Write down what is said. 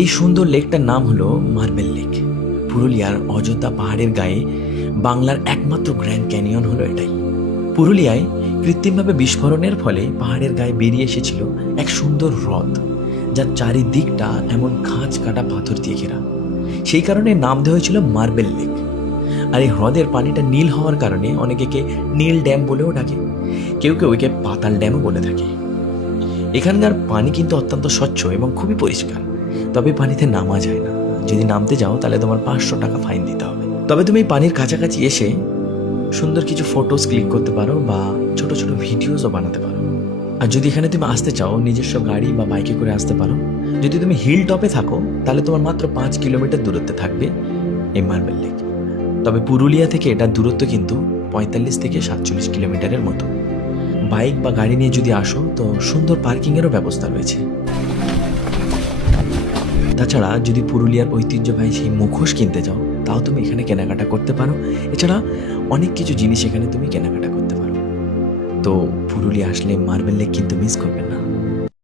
এই সুন্দর লেকটার নাম হলো মার্বেল লেক। পুরুলিয়ার অযোধ্যা পাহাড়ের গায়ে বাংলার একমাত্র গ্র্যান্ড ক্যানিয়ন হলো এটাই। পুরুলিয়ায় কৃত্রিমভাবে বিস্ফোরণের ফলে পাহাড়ের গায়ে বেরিয়ে এসেছিল এক সুন্দর হ্রদ, যার চারিদিকটা এমন খাঁজ কাটা পাথর দিয়ে ঘেরা। সেই কারণে নাম দেওয়া হয়েছিল মার্বেল লেক। আর এই হ্রদের পানিটা নীল হওয়ার কারণে অনেকে নীল ড্যাম বলেও ডাকে, কেউ কেউ একে পাতাল ড্যামও বলে থাকে। এখানকার পানি কিন্তু অত্যন্ত স্বচ্ছ এবং খুবই পরিষ্কার, তবে পানিতে নামা যায় না। যদি নামতে যাও তাহলে তোমার 500 টাকা ফাইন দিতে হবে। তবে তুমি পানির কাছাকাছি এসে সুন্দর কিছু ফটোস ক্লিক করতে পারো বা ছোট ছোট ভিডিওসও বানাতে পারো। আর যদি এখানে তুমি আসতে চাও, নিজস্ব গাড়ি বা বাইকে করে আসতে পারো। যদি তুমি হিল টপে থাকো তাহলে তোমার মাত্র 5 কিলোমিটার দূরত্বে থাকবে এই মার্বেল লেক। তবে পুরুলিয়া থেকে এটার দূরত্ব কিন্তু 45 থেকে 47 কিলোমিটারের মতো। বাইক বা গাড়ি নিয়ে যদি আসো তো সুন্দর পার্কিংয়েরও ব্যবস্থা রয়েছে। তাছাড়া যদি পুরুলিয়ার ঐতিহ্যবাহী সেই মুখোশ কিনতে যাও, তাও তুমি এখানে কেনাকাটা করতে পারো। এছাড়া অনেক কিছু জিনিস এখানে তুমি কেনাকাটা করতে পারো। তো পুরুলিয়া আসলে মার্বেল লেক কিন্তু মিস করবে না।